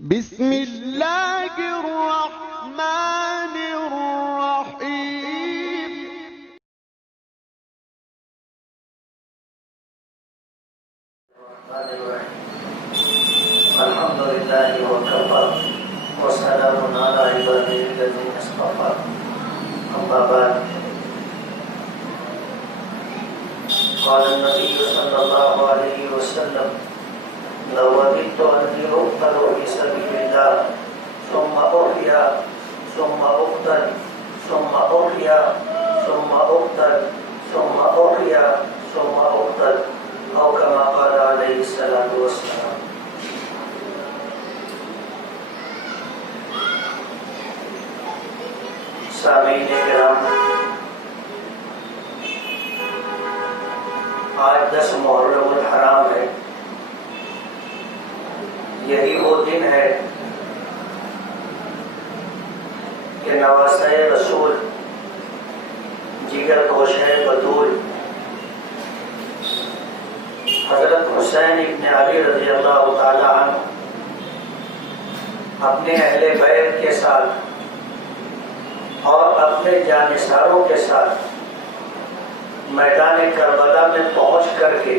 بسم اللہ الرحمن الرحیم الحمد للہ وکفى وسلام علی عباده الذین اصطفى اما بعد قال النبی صلی اللہ علیہ وسلم لو وددت انی اقتل فی سبیل اللہ ثم احیا ثم اقتل ثم احیا ثم اقتل ثم احیا ثم اقتل او كما قال علیہ الصلاۃ والسلام۔ سامعین کرام، آج 10 محرم الحرام ہے۔ یہی وہ دن ہے کہ نواسۂ رسول، جگر گوشہ بطول حضرت حسین ابن علی رضی اللہ تعالی عنہ اپنے اہل بیت کے ساتھ اور اپنے جانثاروں کے ساتھ میدان کربلا میں پہنچ کر کے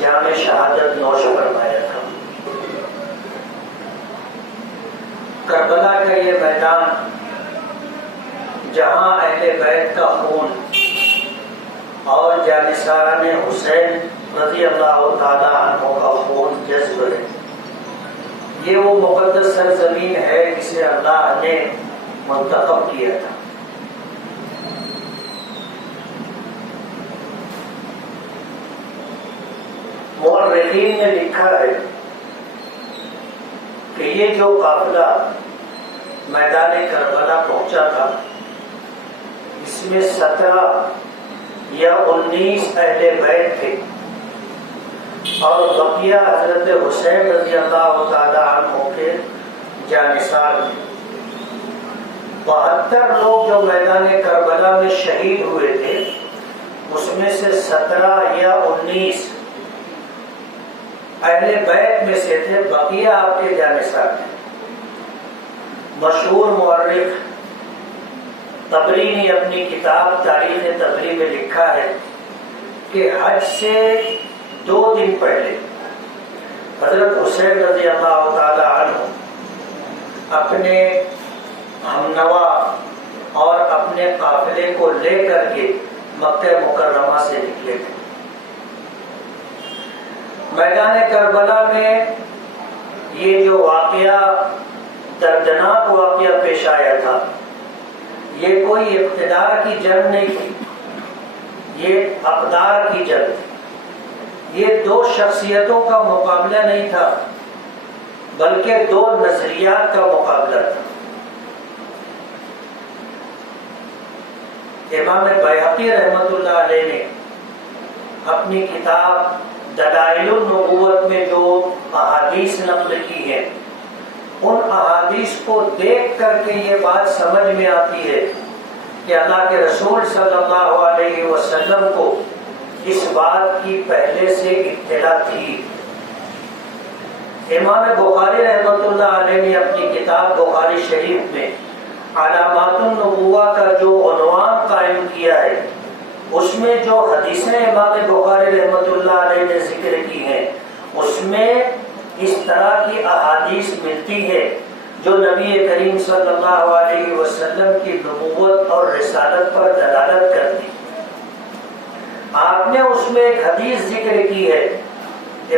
جام شہادت نوش فرمایا تھا۔ کربلا کا یہ میدان جہاں اہل بیت کا خون اور جانثاران حسین رضی اللہ تعالی عنہ کا خون جذب ہے، یہ وہ مقدس سرزمین ہے جسے اللہ نے منتخب کیا تھا۔ مورخین نے لکھا ہے کہ یہ جو قافلہ میدان کربلا پہنچا تھا، اس میں 17 یا 19 اہل بیت تھے اور بقیہ حضرت حسین رضی اللہ تعالی عنہ کے جانثار تھے۔ 72 لوگ جو میدان کربلا میں شہید ہوئے تھے، اس میں سے 17 یا 19 اہل بیت میں سے تھے، بقیہ آپ کے جانثار تھے۔ مشہور مورخ طبری نے اپنی کتاب تاریخ طبری میں لکھا ہے کہ حج سے 2 دن پہلے حضرت حسین رضی اللہ تعالی عنہ اپنے ہمنوا اور اپنے قافلے کو لے کر کے مکہ مکرمہ سے نکلے تھے۔ میدان کربلا میں یہ جو واقعہ، دردناک واقعہ پیش آیا تھا، یہ کوئی اقتدار کی جنگ نہیں تھی، یہ اقدار کی جنگ تھی۔ یہ 2 شخصیتوں کا مقابلہ نہیں تھا، بلکہ 2 نظریات کا مقابلہ تھا۔ امام بیہقی رحمۃ اللہ علیہ نے اپنی کتاب دلائل النبوت میں جو احادیث نقل کی ہیں، ان احادیث کو دیکھ کر کے یہ بات سمجھ میں آتی ہے کہ اللہ کے رسول صلی اللہ علیہ وسلم کو اس بات کی پہلے سے اطلاع تھی۔ امام بخاری رحمۃ اللہ علیہ نے اپنی کتاب بخاری شریف میں علامات النبوہ کا جو عنوان قائم کیا ہے، اس میں جو حدیثیں امام بخاری رحمۃ اللہ علیہ نے ذکر کی ہیں، اس میں اس طرح کی احادیث ملتی ہے جو نبی کریم صلی اللہ علیہ وسلم کی نبوت اور رسالت پر دلالت کرتی۔ آپ نے اس میں ایک حدیث ذکر کی ہے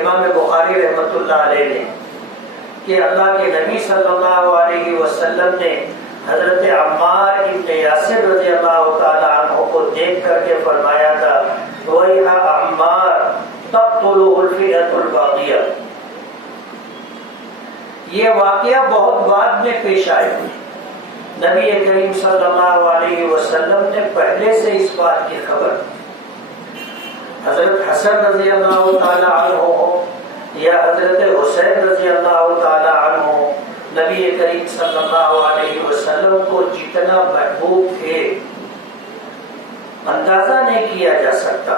امام بخاری رحمۃ اللہ علیہ نے کہ اللہ کے نبی صلی اللہ علیہ وسلم نے حضرت عمار ابن یاسر رضی اللہ تعالی عنہ کو دیکھ کر کے فرمایا تھا، وَيْحَ عَمَّارَ تَقْتُلُهُ الْفِئَةُ الْبَاغِيَةُ۔ یہ واقعہ بہت بعد میں پیش آئے، نبی کریم صلی اللہ علیہ وسلم نے پہلے سے اس بات کی خبر۔ حضرت حسن رضی اللہ تعالی عنہ ہو یا حضرت حسین رضی اللہ تعالی عنہ ہو، نبی کریم صلی اللہ علیہ وسلم کو جتنا محبوب تھے اندازہ نہیں کیا جا سکتا۔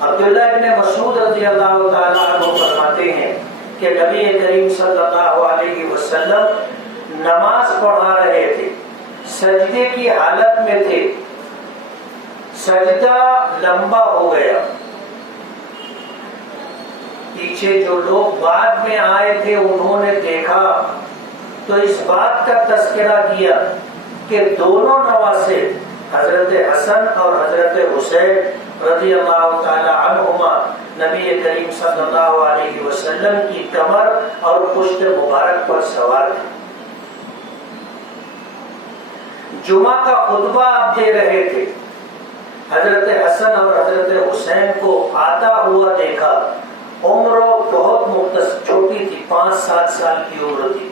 عبداللہ ابن مسعود رضی اللہ تعالی عنہ فرماتے ہیں کہ نبی کریم صلی اللہ علیہ وسلم نماز پڑھا رہے تھے، سجدے کی حالت میں تھے، سجدہ لمبا ہو گیا، پیچھے جو لوگ بعد میں آئے تھے انہوں نے دیکھا تو اس بات کا تذکرہ کیا کہ دونوں نواسے حضرت حسن اور حضرت حسین رضی اللہ تعالی عنہما نبی کریم صلی اللہ علیہ وسلم کی کمر اور پشت مبارک پر سوار تھے۔ جمعہ کا خطبہ آپ دے رہے تھے، حضرت حسن اور حضرت حسین کو آتا ہوا دیکھا، عمر بہت مختصر چھوٹی تھی، 5-7 سال کی عمر تھی،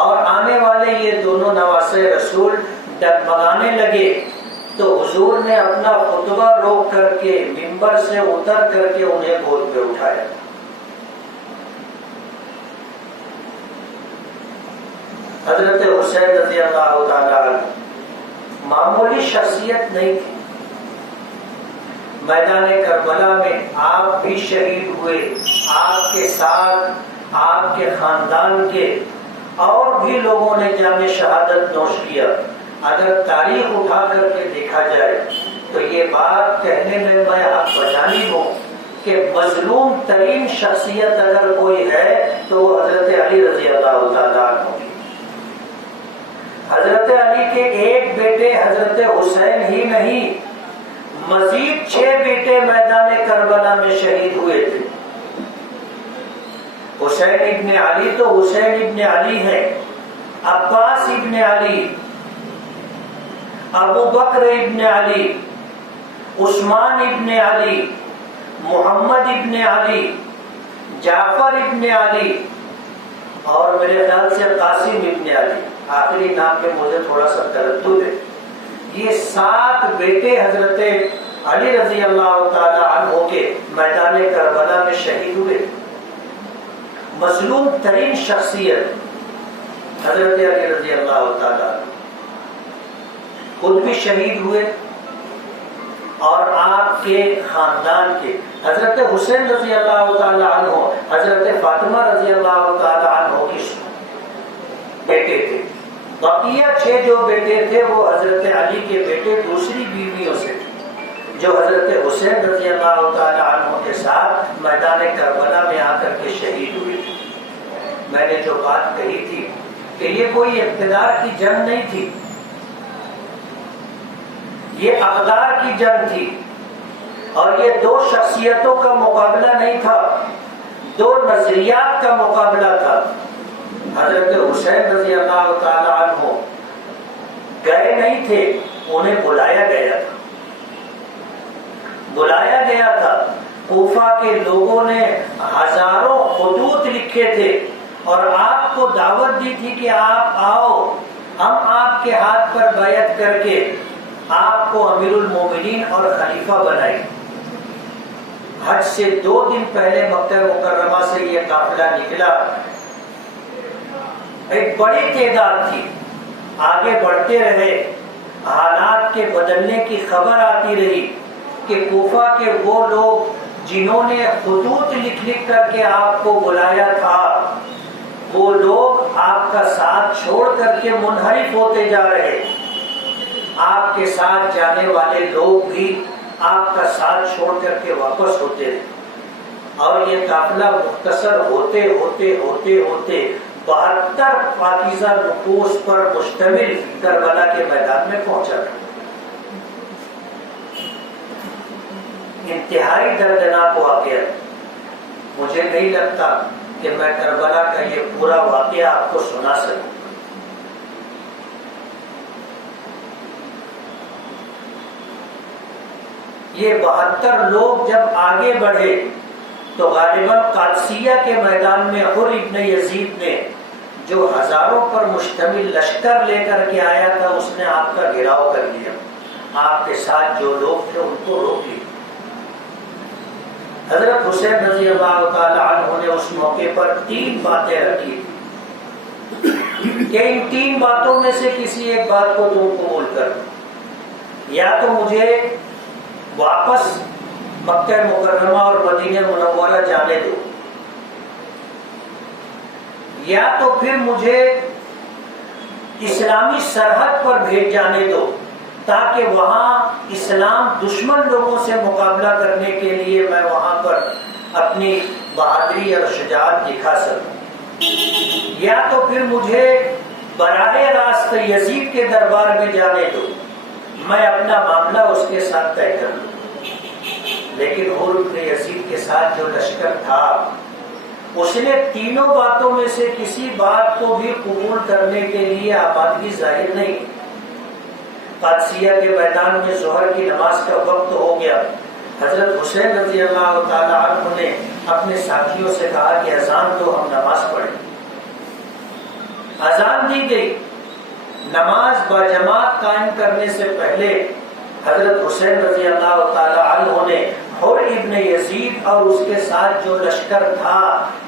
اور آنے والے یہ دونوں نواسے رسول ڈگمگانے لگے تو حضور نے اپنا خطبہ روک کر کے منبر سے اتر کر کے انہیں گود پہ اٹھایا۔ حضرت حسین رضی اللہ تعالی عنہ معمولی شخصیت نہیں تھی، میدان کربلا میں آپ بھی شہید ہوئے، آپ کے ساتھ آپ کے خاندان کے اور بھی لوگوں نے جام شہادت نوش کیا۔ اگر تاریخ اٹھا کر کے دیکھا جائے تو یہ بات کہنے میں میں حق بجانب ہوں کہ مظلوم ترین شخصیت اگر کوئی ہے تو وہ حضرت علی رضی اللہ تعالیٰ عنہ کی۔ حضرت علی کے ایک بیٹے حضرت حسین ہی نہیں، مزید 6 بیٹے میدان کربلا میں شہید ہوئے تھے۔ حسین ابن علی تو حسین ابن علی ہے، عباس ابن علی، ابو بکر ابن علی، عثمان ابن علی، محمد ابن علی، جعفر ابن علی، اور میرے خیال سے قاسم ابن علی، آخری نام پہ مجھے تھوڑا سا تردد ہے۔ یہ 7 بیٹے حضرت علی رضی اللہ تعالی عنہ کے میدان کربلا میں شہید ہوئے۔ مظلوم ترین شخصیت حضرت علی رضی اللہ تعالی عنہ خود بھی شہید ہوئے اور آپ کے خاندان کے حضرت حسین رضی اللہ تعالی عنہ حضرت فاطمہ رضی اللہ تعالی عنہ کی بیٹے تھے۔ بقیہ 6 جو بیٹے تھے وہ حضرت علی کے بیٹے دوسری بیویوں سے تھے، جو حضرت حسین رضی اللہ تعالی عنہ کے ساتھ میدان کربلا میں آ کر کے شہید ہوئے تھے۔ میں نے جو بات کہی تھی کہ یہ کوئی اقتدار کی جنگ نہیں تھی، یہ اقدار کی جنگ تھی، اور یہ 2 شخصیتوں کا مقابلہ نہیں تھا، 2 نظریات کا مقابلہ تھا۔ حضرت حسین رضی اللہ تعالی عنہ گئے نہیں تھے، انہیں بلایا گیا تھا، بلایا گیا تھا۔ کوفہ کے لوگوں نے ہزاروں خطوط لکھے تھے اور آپ کو دعوت دی تھی کہ آپ آؤ، ہم آپ کے ہاتھ پر بیعت کر کے آپ کو امیر المومنین اور خلیفہ بنائیں۔ حج سے 2 دن پہلے مکہ مکرمہ سے یہ قافلہ نکلا، ایک بڑی تعداد تھی، آگے بڑھتے رہے، حالات کے بدلنے کی خبر آتی رہی کہ کوفہ کے وہ لوگ جنہوں نے خطوط لکھ لکھ کر کے آپ کو بلایا تھا، وہ لوگ آپ کا ساتھ چھوڑ کر کے منحرف ہوتے جا رہے، آپ کے ساتھ جانے والے لوگ بھی آپ کا ساتھ چھوڑ کر کے واپس ہوتے رہے، اور یہ قافلہ مختصر ہوتے ہوتے ہوتے ہوتے 72 پاکیزہ نفوس پر مشتمل کربلا کے میدان میں پہنچا۔ انتہائی دردناک واقعہ، مجھے نہیں لگتا کہ میں کربلا کا یہ پورا واقعہ آپ کو سنا سکوں۔ یہ 72 لوگ جب آگے بڑھے تو غالباً قادسیہ کے میدان میں حر ابن یزید نے، جو ہزاروں پر مشتمل لشکر لے کر کے آیا تھا، اس نے آپ کا گھیراؤ کر لیا، آپ کے ساتھ جو لوگ تھے ان کو روک لیا۔ حضرت حسین رضی اللہ تعالی عنہ نے اس موقع پر 3 باتیں رکھی کہ ان 3 باتوں میں سے کسی ایک بات کو تم قبول کر، یا تو مجھے واپس مکہ مکرمہ اور مدینہ منورہ جانے دو، یا تو پھر مجھے اسلامی سرحد پر بھیج جانے دو تاکہ وہاں اسلام دشمن لوگوں سے مقابلہ کرنے کے لیے میں وہاں پر اپنی بہادری اور شجاعت دکھا سکوں، یا تو پھر مجھے براہ راست یزید کے دربار میں جانے دو، میں اپنا معاملہ اس کے ساتھ طے کر لوں۔ لیکن حر بن یزید کے ساتھ جو لشکر تھا اس نے تینوں باتوں میں سے کسی بات کو بھی قبول کرنے کے لیے آمادگی ظاہر نہیں۔ قادسیہ کے میدان میں ظہر کی نماز کا وقت ہو گیا، حضرت حسین رضی اللہ تعالی عنہ نے اپنے ساتھیوں سے کہا کہ اذان دو، ہم نماز پڑھیں۔ اذان دی گئی۔ نماز باجماعت قائم کرنے سے پہلے حضرت حسین رضی اللہ تعالی عنہ نے حر ابن یزید اور اس کے ساتھ جو لشکر تھا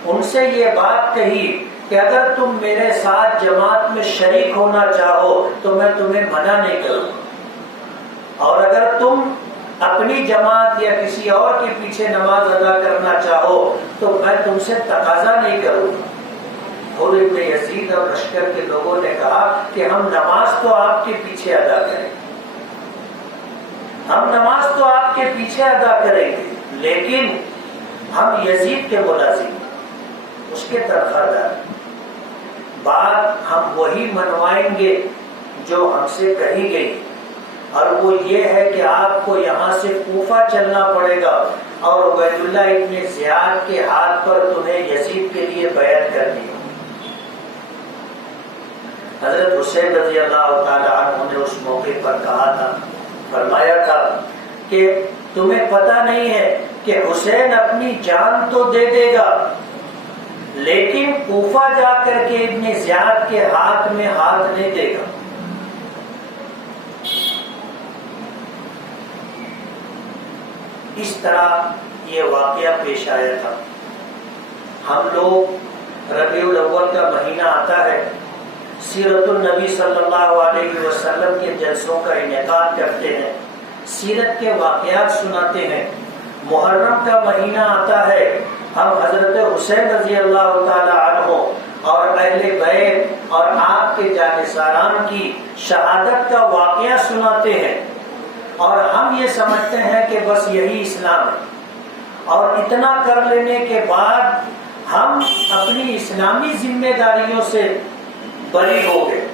ان سے یہ بات کہی کہ اگر تم میرے ساتھ جماعت میں شریک ہونا چاہو تو میں تمہیں منع نہیں کروں، اور اگر تم اپنی جماعت یا کسی اور کے پیچھے نماز ادا کرنا چاہو تو میں تم سے تقاضا نہیں کروں۔ حر ابن یزید اور لشکر کے لوگوں نے کہا کہ ہم نماز تو آپ کے پیچھے ادا کریں، ہم نماز تو آپ کے پیچھے ادا کریں گے، لیکن ہم یزید کے ملازم، اس کے تنخواہ دار، بات ہم وہی منوائیں گے جو ہم سے کہی گئی، اور وہ یہ ہے کہ آپ کو یہاں سے کوفہ چلنا پڑے گا اور عبید اللہ ابن زیاد کے ہاتھ پر تمہیں یزید کے لیے بیعت کرنی ہے۔ حضرت حسین رضی اللہ تعالی عنہ نے اس موقع پر کہا تھا، فرمایا تھا کہ تمہیں پتہ نہیں ہے کہ حسین اپنی جان تو دے دے گا لیکن کوفہ جا کر کے ابن زیاد کے ہاتھ میں ہاتھ نہیں دے گا۔ اس طرح یہ واقعہ پیش آیا تھا۔ ہم لوگ ربیع الاول کا مہینہ آتا ہے، سیرت النبی صلی اللہ علیہ وسلم کے جلسوں کا انعقاد کرتے ہیں، سیرت کے واقعات سناتے ہیں۔ محرم کا مہینہ آتا ہے، ہم حضرت حسین رضی اللہ تعالی عنہ اور اہل بیت اور آپ کے جانثاران کی شہادت کا واقعہ سناتے ہیں، اور ہم یہ سمجھتے ہیں کہ بس یہی اسلام ہے، اور اتنا کر لینے کے بعد ہم اپنی اسلامی ذمہ داریوں سے بری ہو گئے۔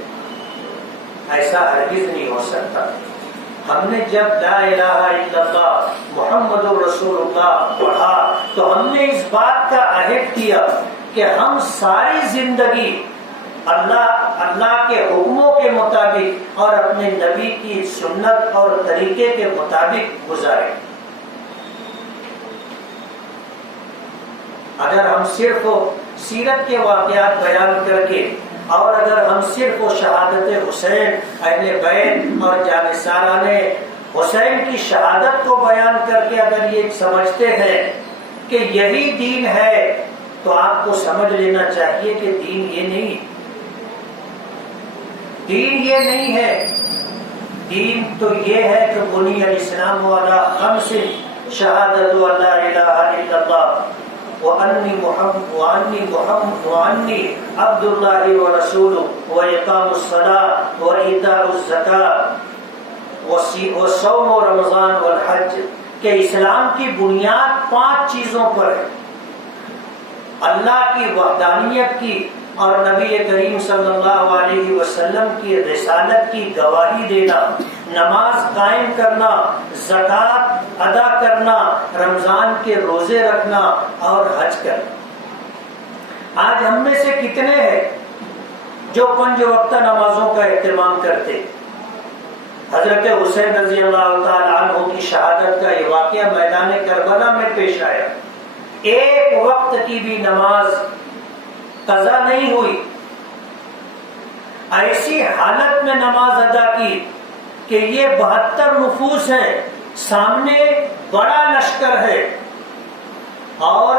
ایسا ہرگز نہیں ہو سکتا۔ ہم نے جب لا الہ الا اللہ محمد رسول اللہ پڑھا تو ہم نے اس بات کا عہد کیا کہ ہم ساری زندگی اللہ کے حکموں کے مطابق اور اپنے نبی کی سنت اور طریقے کے مطابق گزاریں۔ اگر ہم صرف سیرت کے واقعات بیان کر کے اور اگر ہم صرف شہادت حسین، اہل بیت اور جانثاران حسین کی شہادت کو بیان کر کے اگر یہ سمجھتے ہیں کہ یہی دین ہے تو آپ کو سمجھ لینا چاہیے کہ دین یہ نہیں، دین یہ نہیں ہے۔ دین تو یہ ہے کہ بنی الاسلام علی خمس، شہادت ان لا الہ الا اللہ وانی محمد وانی عبد اللہ ورسولہ واقام الصلاۃ وایتاء الزکاۃ وصوم رمضان والحج، کہ اسلام کی بنیاد 5 چیزوں پر ہے: اللہ کی وحدانیت کی اور نبی کریم صلی اللہ علیہ وسلم کی رسالت کی گواہی دینا، نماز قائم کرنا، زکوٰۃ ادا کرنا، رمضان کے روزے رکھنا اور حج کرنا۔ آج ہم میں سے کتنے ہیں جو 5 وقتہ نمازوں کا اہتمام کرتے؟ حضرت حسین رضی اللہ تعالی عنہ کی شہادت کا یہ واقعہ میدان کربلا میں پیش آیا۔ ایک وقت کی بھی نماز قضا نہیں ہوئی، ایسی حالت میں نماز ادا کی کہ یہ 72 نفوس ہیں، سامنے بڑا لشکر ہے، اور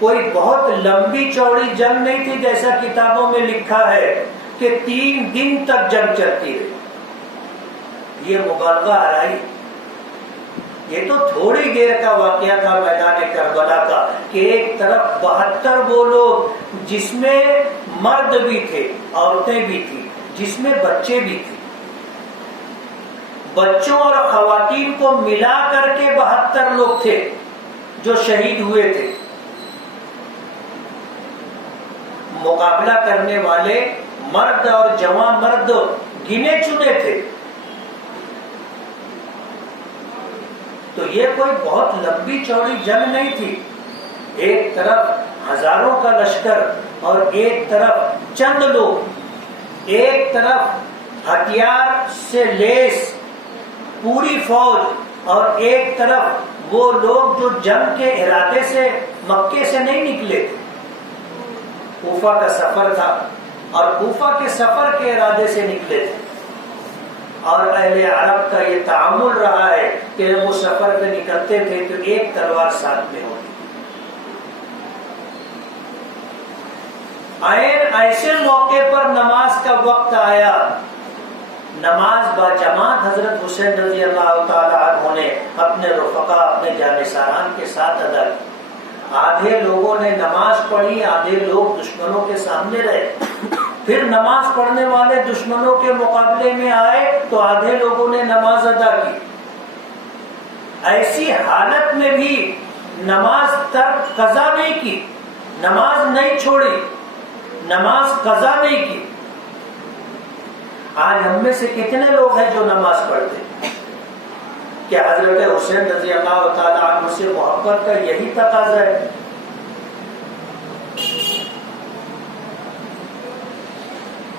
کوئی بہت لمبی چوڑی جنگ نہیں تھی جیسا کتابوں میں لکھا ہے کہ 3 دن تک جنگ چلتی رہی۔ یہ مبالغہ آرائی، یہ تو تھوڑی دیر کا واقعہ تھا میدان کربلا کا کہ ایک طرف 72 وہ لوگ جس میں مرد بھی تھے، عورتیں بھی تھیں، جس میں بچے بھی تھے، بچوں اور خواتین کو ملا کر کے 72 لوگ تھے جو شہید ہوئے تھے۔ مقابلہ کرنے والے مرد اور جوان مرد گنے چنے تھے۔ تو یہ کوئی بہت لمبی چوڑی جنگ نہیں تھی، ایک طرف ہزاروں کا لشکر اور ایک طرف چند لوگ، ایک طرف ہتھیار سے لیس پوری فوج اور ایک طرف وہ لوگ جو جنگ کے ارادے سے مکے سے نہیں نکلے تھے۔ کوفہ کا سفر تھا اور کوفہ کے سفر کے ارادے سے نکلے تھے، اور اہل عرب کا یہ تعامل رہا ہے کہ جب وہ سفر پہ نکلتے تھے تو ایک تلوار ساتھ میں ہوتی۔ ایسے موقع پر نماز کا وقت آیا، نماز با جماعت حضرت حسین رضی اللہ تعالی عنہ نے اپنے رفقا، اپنے جانثاران کے ساتھ ادا کی۔ آدھے لوگوں نے نماز پڑھی، آدھے لوگ دشمنوں کے سامنے رہے، پھر نماز پڑھنے والے دشمنوں کے مقابلے میں آئے تو آدھے لوگوں نے نماز ادا کی۔ ایسی حالت میں بھی نماز ترک قضا نہیں کی، نماز نہیں چھوڑی، نماز قضا نہیں کی۔ آج ہم میں سے کتنے لوگ ہیں جو نماز پڑھتے ہیں؟ کیا حضرت حسین رضی اللہ تعالیٰ عنہ سے محبت کا یہی تقاضا ہے؟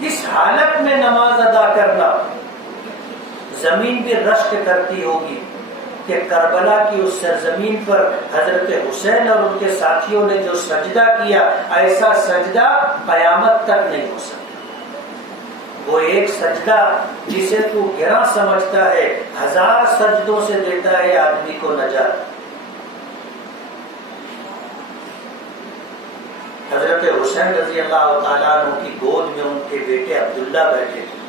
اس حالت میں نماز ادا کرنا، زمین بھی رشک کرتی ہوگی کہ کربلا کی اس سرزمین پر حضرت حسین اور ان کے ساتھیوں نے جو سجدہ کیا، ایسا سجدہ قیامت تک نہیں ہو سکتا۔ وہ ایک سجدہ جسے تو گراں سمجھتا ہے، 1000 سجدوں سے دیتا ہے آدمی کو نجات۔ حضرت حسین رضی اللہ تعالیٰ عنہ کی گود میں ان کے بیٹے عبداللہ بیٹھے تھے۔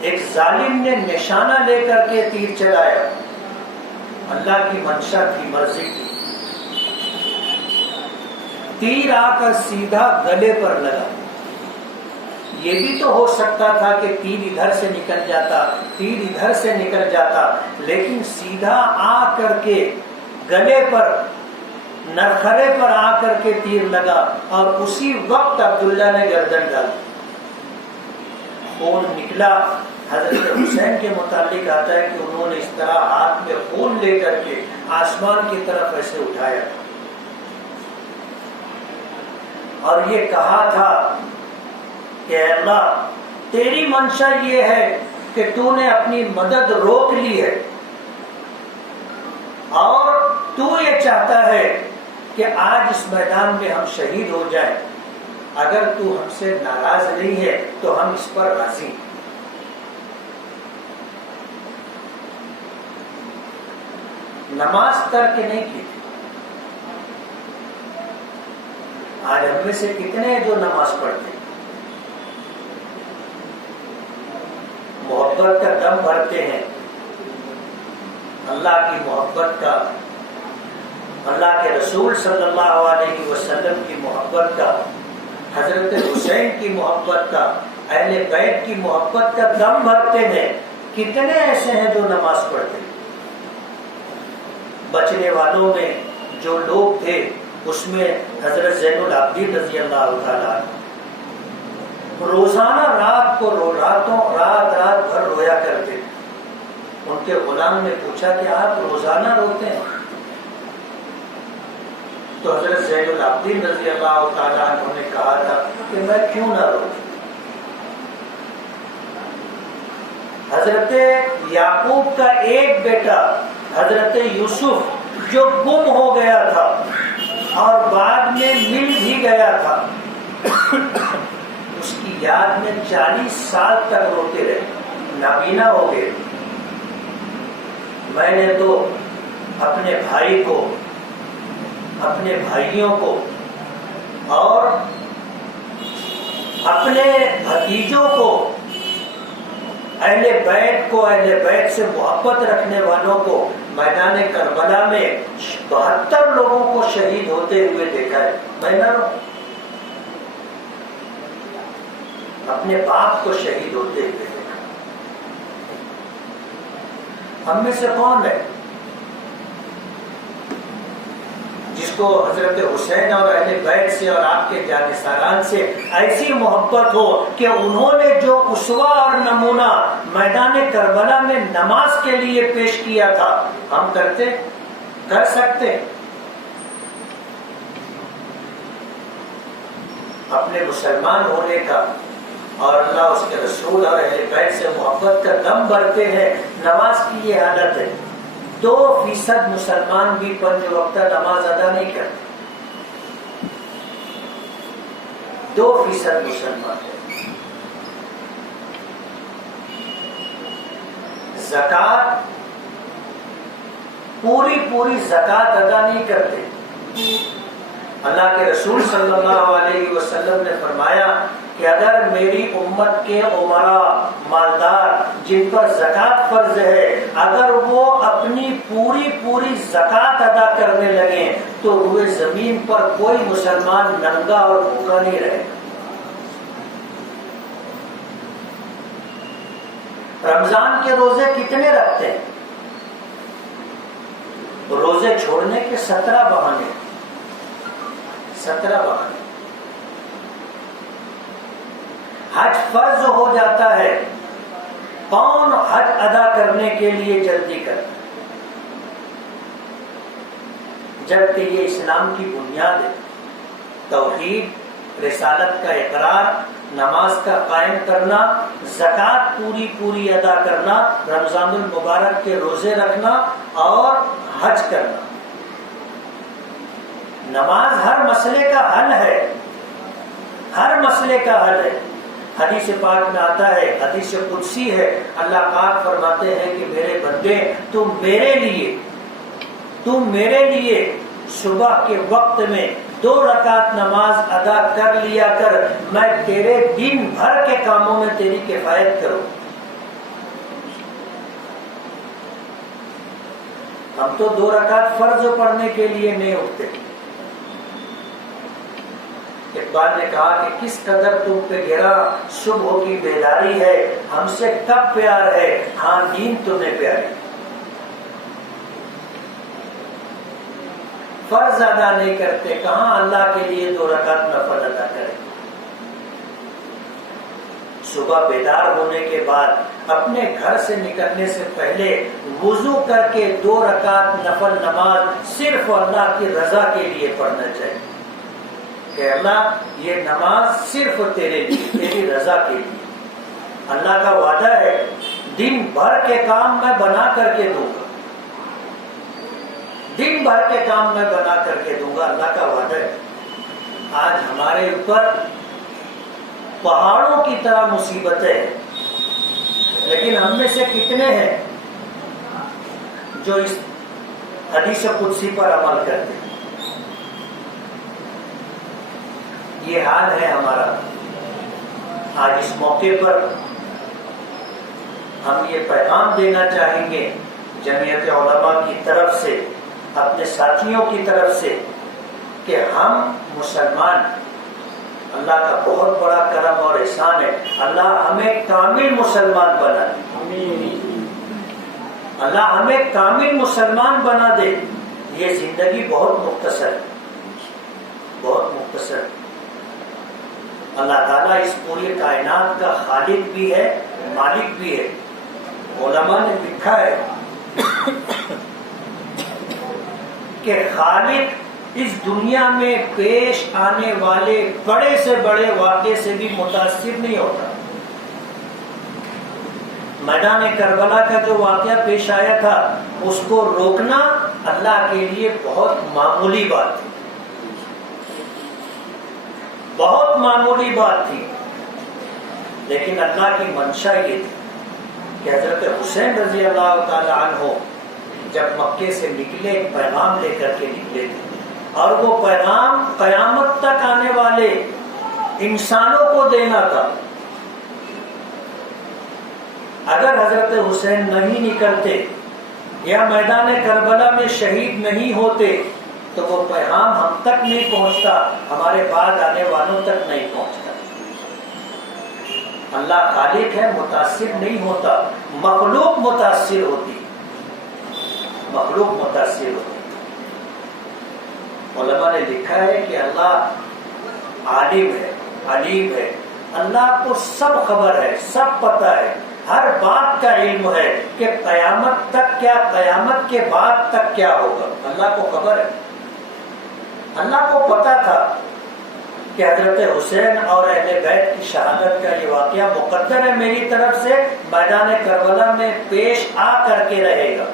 ایک ظالم نے نشانہ لے کر کے تیر چلایا، اللہ کی منشا تھی، مرضی تھی، تیر آ کر سیدھا گلے پر لگا۔ یہ بھی تو ہو سکتا تھا کہ تیر ادھر سے نکل جاتا، تیر ادھر سے نکل جاتا، لیکن سیدھا آ کر کے گلے پر، نرخرے پر آ کر کے تیر لگا، اور اسی وقت عبداللہ نے گردن ڈالی، خون نکلا۔ حضرت حسین کے متعلق آتا ہے کہ انہوں نے اس طرح ہاتھ میں خون لے کر کے آسمان کی طرف ایسے اٹھایا اور یہ کہا تھا کہ اے اللہ، تیری منشا یہ ہے کہ تو نے اپنی مدد روک لی ہے، اور تو یہ چاہتا ہے کہ آج اس میدان میں ہم شہید ہو جائیں، اگر تو ہم سے ناراض نہیں ہے تو ہم اس پر راضی ہیں۔ نماز ترک نہیں کی تھی۔ آج ہم میں سے کتنے ہیں جو نماز پڑھتے ہیں، محبت کا دم بھرتے ہیں، اللہ کی محبت کا، اللہ کے رسول صلی اللہ علیہ وسلم کی محبت کا، حضرت حسین کی محبت کا، اہل بیت کی محبت کا دم بھرتے ہیں۔ کتنے ایسے ہیں جو نماز پڑھتے ہیں؟ بچنے والوں میں جو لوگ تھے اس میں حضرت زین العابدین رضی اللہ تعالیٰ روزانہ رات رات بھر رویا کرتے تھے۔ ان کے غلام نے پوچھا کہ آپ روزانہ روتے ہیں؟ تو حضرت زین العابدین رضی اللہ تعالیٰ عنہ نے کہا تھا کہ میں کیوں نہ روؤں۔ حضرت یعقوب کا ایک بیٹا حضرت یوسف جو گم ہو گیا تھا اور بعد میں مل بھی گیا تھا، اس کی یاد میں 40 سال تک روتے رہے، نابینا ہو گئے۔ میں نے تو اپنے بھائی کو، اپنے بھائیوں کو اور اپنے بھتیجوں کو اہل بیت کو، اہل بیت سے محبت رکھنے والوں کو میدان کربلا میں 72 لوگوں کو شہید ہوتے ہوئے دیکھا ہے. میں نہ اپنے باپ کو شہید ہوتے ہوئے دیکھا. ہم میں سے کون ہے جس کو حضرت حسین اور اہل بیت سے اور آپ کے جانثاران سے ایسی محبت ہو کہ انہوں نے جو اسوہ اور نمونہ میدان کربلا میں نماز کے لیے پیش کیا تھا ہم کر سکتے؟ اپنے مسلمان ہونے کا اور اللہ اس کے رسول اور اہل بیت سے محبت کا دم بھرتے ہیں. نماز کی یہ حالت ہے. 2% مسلمان بھی 5 وقتہ نماز ادا نہیں کرتے. 2% مسلمان ہے. زکات پوری زکات ادا نہیں کرتے. اللہ کے رسول صلی اللہ علیہ وسلم نے فرمایا کہ اگر میری امت کے عمراء مالدار جن پر زکات فرض ہے اگر وہ اپنی پوری زکات ادا کرنے لگیں تو روئے زمین پر کوئی مسلمان ننگا اور بھوکا نہیں رہے. رمضان کے روزے کتنے رکھتے ہیں؟ روزے چھوڑنے کے 17 بہانے. حج فرض ہو جاتا ہے، کون حج ادا کرنے کے لیے جلدی کرتا ہے؟ جبکہ یہ اسلام کی بنیاد ہے. توحید، رسالت کا اقرار، نماز کا قائم کرنا، زکات پوری ادا کرنا، رمضان المبارک کے روزے رکھنا اور حج کرنا. نماز ہر مسئلے کا حل ہے. حدیث پاک میں آتا ہے، حدیث قدسی ہے، اللہ پاک فرماتے ہیں کہ میرے بندے تم میرے لیے صبح کے وقت میں 2 رکعت نماز ادا کر لیا کر، میں تیرے دن بھر کے کاموں میں تیری کفایت کروں. ہم تو 2 رکعت فرض پڑھنے کے لیے نہیں اٹھتے. اقبال نے کہا کہ کس قدر تم پہ گرا صبح کی بیداری ہے، ہم سے کب پیار ہے، ہاں نیند تمہیں پیاری. فرض ادا نہیں کرتے، کہاں اللہ کے لیے 2 رکعت نفل ادا کریں. صبح بیدار ہونے کے بعد اپنے گھر سے نکلنے سے پہلے وضو کر کے 2 رکعت نفل نماز صرف اللہ کی رضا کے لیے پڑھنا چاہیے کہ اللہ یہ نماز صرف تیرے لیے، تیری رضا کے لیے. اللہ کا وعدہ ہے دن بھر کے کام میں بنا کر کے دوں گا. اللہ کا وعدہ ہے. آج ہمارے اوپر پہاڑوں کی طرح مصیبتیں ہیں، لیکن ہم میں سے کتنے ہیں جو اس حدیث قدسی پر عمل کرتے ہیں؟ یہ حال ہے ہمارا. آج اس موقع پر ہم یہ پیغام دینا چاہیں گے جمعیت علماء کی طرف سے، اپنے ساتھیوں کی طرف سے، کہ ہم مسلمان، اللہ کا بہت بڑا کرم اور احسان ہے، اللہ ہمیں کامل مسلمان بنا دے. اللہ ہمیں کامل مسلمان بنا دے. یہ زندگی بہت مختصر ہے، بہت مختصر. اللہ تعالیٰ اس پوری کائنات کا خالق بھی ہے، مالک بھی ہے. علماء نے لکھا ہے کہ خالق اس دنیا میں پیش آنے والے بڑے سے بڑے واقعے سے بھی متاثر نہیں ہوتا. میدان کربلا کا جو واقعہ پیش آیا تھا اس کو روکنا اللہ کے لیے بہت معمولی بات تھی، بہت معمولی بات تھی. لیکن اللہ کی منشا یہ تھی کہ حضرت حسین رضی اللہ تعالی عنہ جب مکے سے نکلے ایک پیغام لے کر کے نکلے تھے، اور وہ پیغام قیامت تک آنے والے انسانوں کو دینا تھا. اگر حضرت حسین نہیں نکلتے یا میدان کربلا میں شہید نہیں ہوتے تو وہ پیغام ہم تک نہیں پہنچتا، ہمارے بعد آنے والوں تک نہیں پہنچتا۔ اللہ خالق ہے، متاثر نہیں ہوتا، مخلوق متاثر ہوتی، مخلوق متاثر ہوتی۔ علماء نے لکھا ہے کہ اللہ عالم ہے، علیم ہے، اللہ کو سب خبر ہے، سب پتہ ہے، ہر بات کا علم ہے کہ قیامت تک کیا، قیامت کے بعد تک کیا ہوگا، اللہ کو خبر ہے۔ اللہ کو پتا تھا کہ حضرت حسین اور اہل بیت کی شہادت کا یہ واقعہ مقدر ہے میری طرف سے، میدان کربلا میں پیش آ کر کے رہے گا،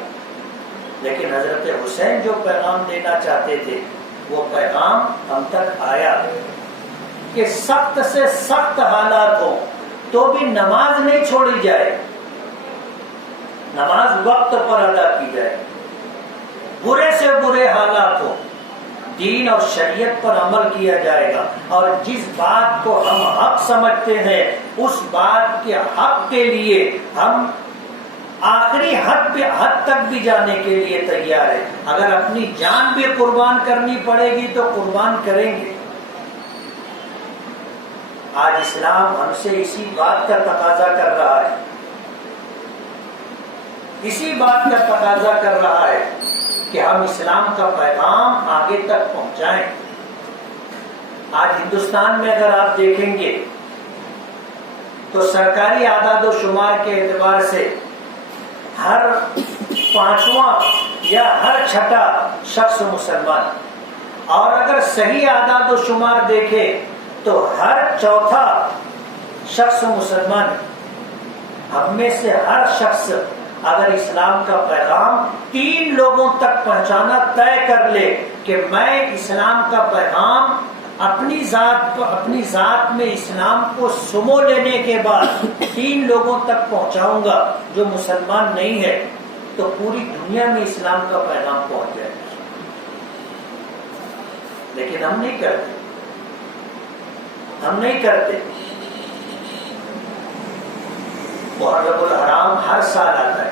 لیکن حضرت حسین جو پیغام دینا چاہتے تھے وہ پیغام ہم تک آیا کہ سخت سے سخت حالات ہوں تو بھی نماز نہیں چھوڑی جائے، نماز وقت پر ادا کی جائے، برے سے برے حالات ہوں دین اور شریعت پر عمل کیا جائے گا، اور جس بات کو ہم حق سمجھتے ہیں اس بات کے حق کے لیے ہم آخری حد تک بھی جانے کے لیے تیار ہے، اگر اپنی جان بھی قربان کرنی پڑے گی تو قربان کریں گے۔ آج اسلام ہم سے اسی بات کا تقاضا کر رہا ہے، اسی بات کا تقاضا کر رہا ہے کہ ہم اسلام کا پیغام آگے تک پہنچائیں۔ آج ہندوستان میں اگر آپ دیکھیں گے تو سرکاری اعداد و شمار کے اعتبار سے ہر پانچواں یا ہر چھٹا شخص مسلمان، اور اگر صحیح اعداد و شمار دیکھیں تو ہر چوتھا شخص مسلمان۔ ہم میں سے ہر شخص اگر اسلام کا پیغام 3 لوگوں تک پہنچانا طے کر لے کہ میں اسلام کا پیغام اپنی ذات میں اسلام کو سمو لینے کے بعد 3 لوگوں تک پہنچاؤں گا جو مسلمان نہیں ہے، تو پوری دنیا میں اسلام کا پیغام پہنچ جائے گا۔ لیکن ہم نہیں کرتے، ہم نہیں کرتے۔ محرم الحرام ہر سال آتا ہے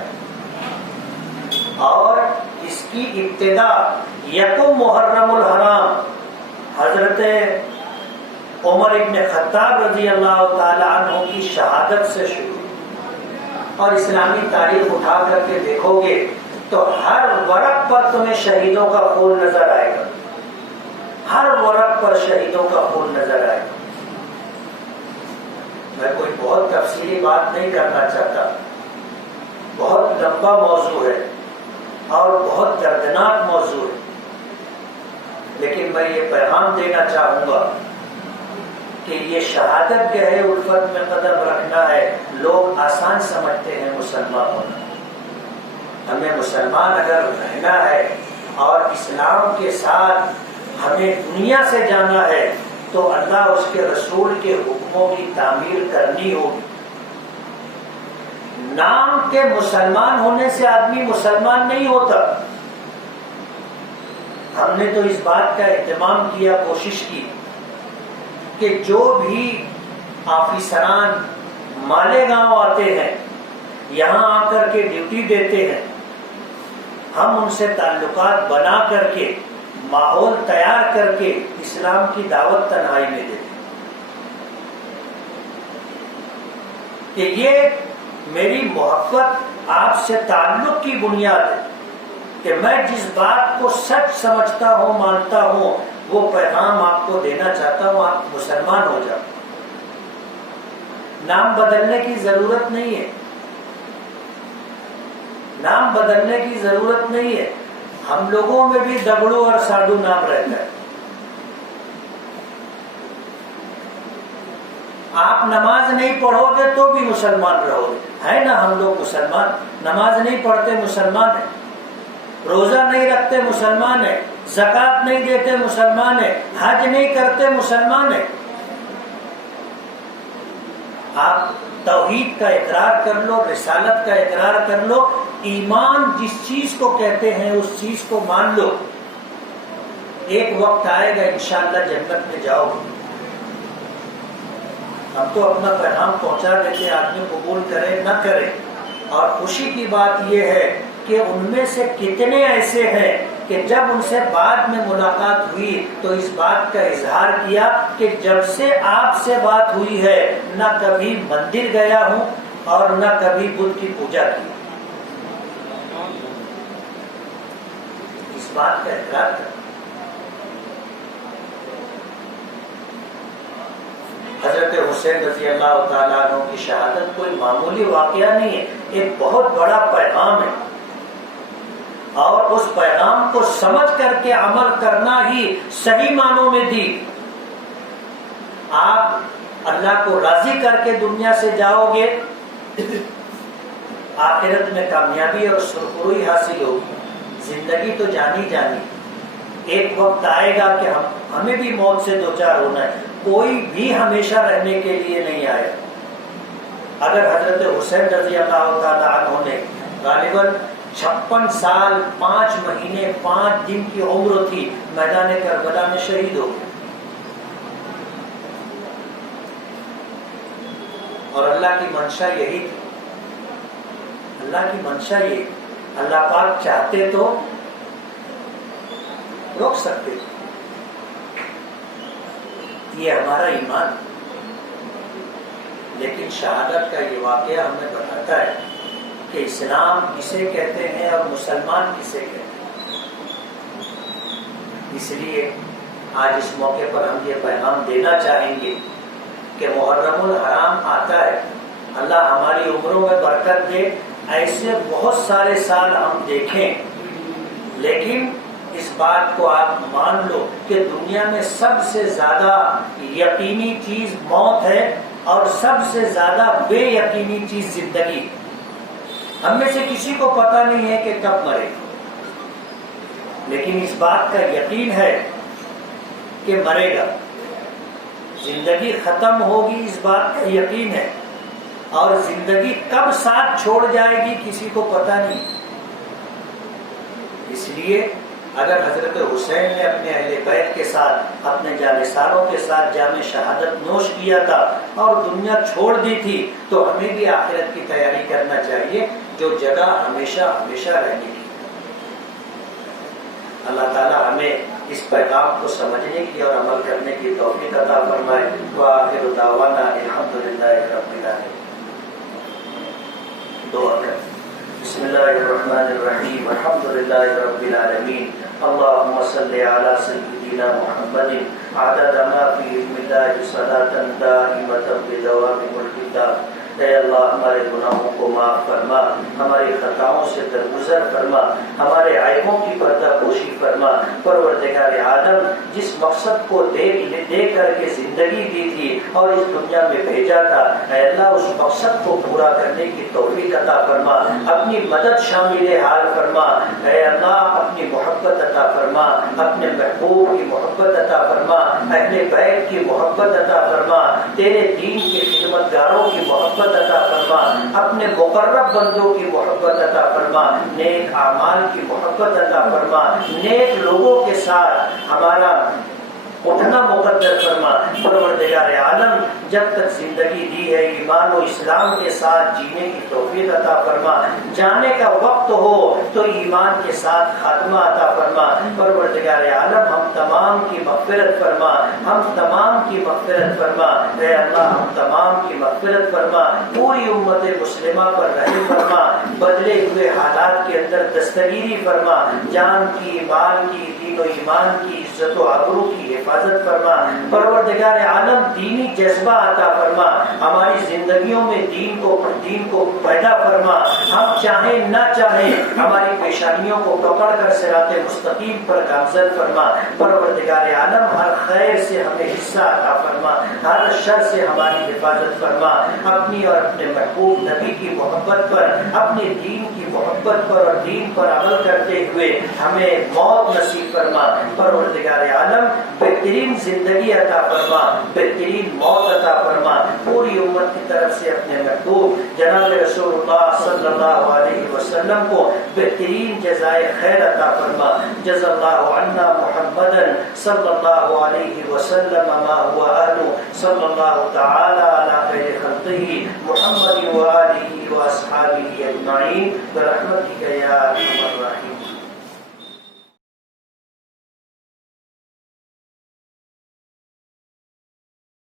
اور اس کی ابتدا یکم محرم الحرام حضرت عمر ابن خطاب رضی اللہ تعالی عنہ کی شہادت سے شروع، اور اسلامی تاریخ اٹھا کر کے دیکھو گے تو ہر ورق پر تمہیں شہیدوں کا خون نظر آئے گا، ہر ورق پر شہیدوں کا خون نظر آئے گا۔ میں کوئی بہت تفصیلی بات نہیں کرنا چاہتا، بہت لمبا موضوع ہے اور بہت دردناک موضوع ہے، لیکن میں یہ پیغام دینا چاہوں گا کہ یہ شہادت گہرے الفت میں قدم رکھنا ہے۔ لوگ آسان سمجھتے ہیں مسلمان ہونا، ہمیں مسلمان اگر رہنا ہے اور اسلام کے ساتھ ہمیں دنیا سے جانا ہے تو اللہ اس کے رسول کے حکموں کی تعمیل کرنی ہوگی۔ نام کے مسلمان ہونے سے آدمی مسلمان نہیں ہوتا۔ ہم نے تو اس بات کا اہتمام کیا، کوشش کی کہ جو بھی آفیسران مالیگاؤں آتے ہیں، یہاں آ کر کے ڈیوٹی دیتے ہیں، ہم ان سے تعلقات بنا کر کے ماحول تیار کر کے اسلام کی دعوت تنہائی میں دیتے ہیں کہ یہ میری محبت آپ سے تعلق کی بنیاد ہے کہ میں جس بات کو سچ سمجھتا ہوں، مانتا ہوں، وہ پیغام آپ کو دینا چاہتا ہوں، آپ مسلمان ہو جاؤ۔ نام بدلنے کی ضرورت نہیں ہے، نام بدلنے کی ضرورت نہیں ہے۔ ہم لوگوں میں بھی دگڑو اور ساڈو نام رہتا ہے۔ آپ نماز نہیں پڑھو گے تو بھی مسلمان رہو گے، ہے نا؟ ہم لوگ مسلمان، نماز نہیں پڑھتے مسلمان ہیں، روزہ نہیں رکھتے مسلمان ہیں، زکوٰۃ نہیں دیتے مسلمان ہیں، حج نہیں کرتے مسلمان ہیں۔ آپ توحید کا اقرار کر لو، رسالت کا اقرار کر لو، ایمان جس چیز کو کہتے ہیں اس چیز کو مان لو، ایک وقت آئے گا انشاءاللہ جنت میں جاؤ گے۔ ہم تو اپنا پیغام پہنچا دیتے، آدمی قبول کرے نہ کرے، اور خوشی کی بات یہ ہے کہ ان میں سے کتنے ایسے ہیں کہ جب ان سے بعد میں ملاقات ہوئی تو اس بات کا اظہار کیا کہ جب سے آپ سے بات ہوئی ہے نہ کبھی مندر گیا ہوں اور نہ کبھی بدھ کی پوجا کی. اس بات کا اقرار کر. حضرت حسین رضی اللہ تعالیٰ عنہ کی شہادت کوئی معمولی واقعہ نہیں ہے، ایک بہت بڑا پیغام ہے، اور اس پیغام کو سمجھ کر کے عمل کرنا ہی صحیح معنوں میں دی. آپ اللہ کو راضی کر کے دنیا سے جاؤ گے، آخرت میں کامیابی اور سرخروئی حاصل ہوگی. زندگی تو جانی جانی، ایک وقت آئے گا کہ ہمیں بھی موت سے دوچار ہونا ہے. کوئی بھی ہمیشہ رہنے کے لیے نہیں آیا. اگر حضرت حسین رضی اللہ تعالیٰ عنہ نے غالباً 56 سال 5 مہینے 5 دن کی عمر تھی، میدان کربلا میں شہید ہو گئے. اور اللہ کی منشا یہی تھی، اللہ کی منشا یہی. اللہ پاک چاہتے تو روک سکتے تھے. یہ ہمارا ایمان، لیکن شہادت کا یہ واقعہ ہمیں بتاتا ہے کہ اسلام کسے کہتے ہیں اور مسلمان کسے کہتے ہیں. اس لیے آج اس موقع پر ہم یہ پیغام دینا چاہیں گے کہ محرم الحرام آتا ہے. اللہ ہماری عمروں میں برکت دے. ایسے بہت سارے سال ہم دیکھیں، لیکن اس بات کو آپ مان لو کہ دنیا میں سب سے زیادہ یقینی چیز موت ہے اور سب سے زیادہ بے یقینی چیز زندگی. ہم میں سے کسی کو پتہ نہیں ہے کہ کب مرے، لیکن اس بات کا یقین ہے کہ مرے گا. زندگی ختم ہوگی اس بات کا یقین ہے، اور زندگی کب ساتھ چھوڑ جائے گی کسی کو پتہ نہیں. اس لیے اگر حضرت حسین نے اپنے اہل بیت کے ساتھ، اپنے جانثاروں کے ساتھ جام شہادت نوش کیا تھا اور دنیا چھوڑ دی تھی، تو ہمیں بھی آخرت کی تیاری کرنا چاہیے، جو جگہ ہمیشہ ہمیشہ رہنے کی. اللہ تعالی ہمیں اس پیغام کو سمجھنے کی اور عمل کرنے کی توفیق عطا فرمائے. وآخر دعوانا الحمدللہ رب العالمین. دعا کریں. بسم اللہ الرحمن الرحیم. الحمدللہ رب العالمین. اللہم صلی علی سیدنا محمد عدد ما فی علم اللہ صلاة دائمة بدوام ملک اللہ. اے اللہ ہمارے گناہوں کو معاف فرما، ہماری خطاؤں سے درگزر فرما، ہمارے عیبوں کی پردہ پوشی فرما. پروردگار عالم، جس مقصد کو دے کر کے زندگی دی تھی اور اس دنیا میں بھیجا تھا، اے اللہ اس مقصد کو پورا کرنے کی توفیق عطا فرما. اپنی مدد شامل حال فرما. اے اللہ اپنی محبت عطا فرما، اپنے محبوب کی محبت عطا فرما، اہل بیت کی محبت عطا فرما، تیرے دین کے خدمتگاروں کی محبت عطا فرما، اپنے مقرب بندوں کی محبت عطا فرما، نیک اعمال کی محبت عطا فرما، نیک لوگوں کے ساتھ ہمارا اٹھنا مقدر فرما. پروردگار عالم، جب تک زندگی دی ہے ایمان و اسلام کے ساتھ جینے کی توفیق عطا فرما. جانے کا وقت ہو تو ایمان کے ساتھ خاتمہ عطا فرما. پروردگار عالم، ہم تمام کی مغفرت فرما، ہم تمام کی مغفرت فرما. اے اللہ ہم تمام کی مغفرت فرما. پوری امت مسلمہ پر رحم فرما. بدلے ہوئے حالات کے اندر دستگیری فرما. جان کی، مال کی، دین و ایمان کی، عزت و آبرو کی حفاظت فرما. پروردگار عالم، دینی جذبہ عطا فرما. ہماری زندگیوں میں دین کو پیدا فرما. ہم چاہیں نہ چاہیں ہماری پیشانیوں کو پکڑ کر صراط مستقیم پر گامزن فرما. پروردگار عالم، ہر خیر سے ہمیں حصہ عطا فرما، ہر شر سے ہماری حفاظت فرما. اپنی اور اپنے محبوب نبی کی محبت پر، اپنے دین کی محبت پر اور دین پر عمل کرتے ہوئے ہمیں موت نصیب فرما. پروردگار عالم، بہترین زندگی عطا فرما، بہترین موت عطا فرما. پوری امت کی طرف سے اپنے محبوب جناب رسول اللہ صلی اللہ علیہ وسلم کو بہترین جزائے خیر عطا فرما. جزا اللہ عنا محمدا صلی اللہ علیہ وسلم ما هو اہل صلی اللہ تعالی علی خیر خلقہ محمد و آلہ و اصحابہ اجمعین برحمتک یا ارحم الراحمین.